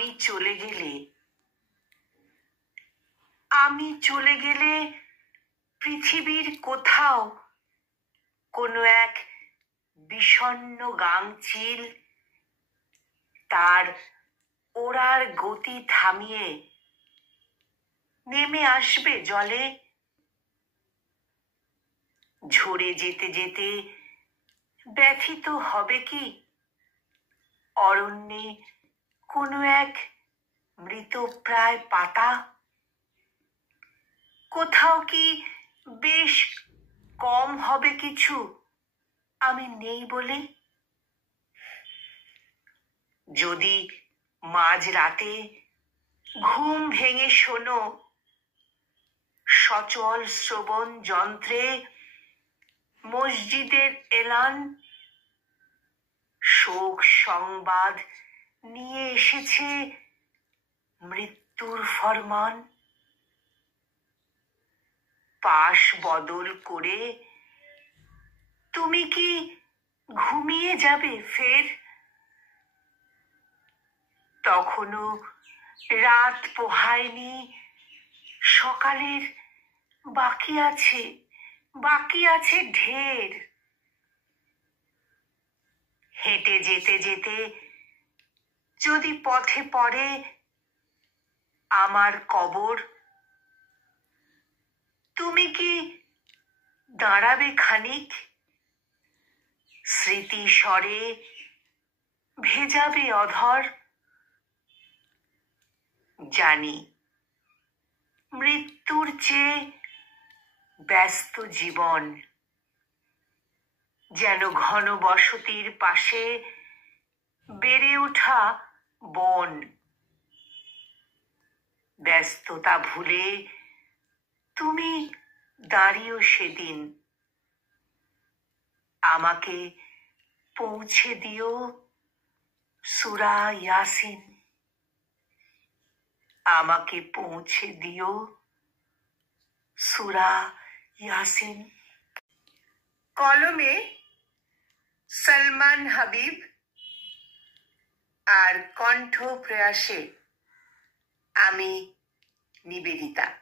আমি চলে গেলে আমি চলে গেলে পৃথিবীর কোথাও কোনো এক বিষণ্ণ গাংচিল তার ওড়ার গতি থামিয়ে নেমে আসবে জলে। ঝরে যেতে যেতে ব্যথিত হবে কি অরণ্যে কোনো এক মৃতপ্রায় পাতা? কোথাও কি বেশ কম হবে কিছু আমি নেই বলে? যদি মাঝরাতে ঘুম ভেঙে শোনো সচল শ্রবণ যন্ত্রে মসজিদের এলান, শোক সংবাদ নিয়ে এসেছে মৃত্যুর ফরমান। পাশ বদল করে তুমি কি ঘুমিয়ে যাবে ফের? তখনও রাত পোহায়নি, সকালের বাকি আছে ঢের। হেঁটে যেতে যেতে যদি পথে পড়ে আমার কবর, তুমি কি দাঁড়াবে খানিক? স্মৃতি স্বরে ভেজাবে অধর। জানি মৃত্যুর চেয়ে ব্যস্ত জীবন যেন ঘন বসতির পাশে বেড়ে ওঠা বন। ব্যস্ততা ভুলে তুমি দাঁড়িয়েও সেদিন আমাকে পৌঁছে দিও সূরা ইয়াসিন। আমাকে পৌঁছে দিও সূরা ইয়াসিন। কলমে সলমান হাবিব আর কণ্ঠ প্রয়াসে আমি নিবেদিতা।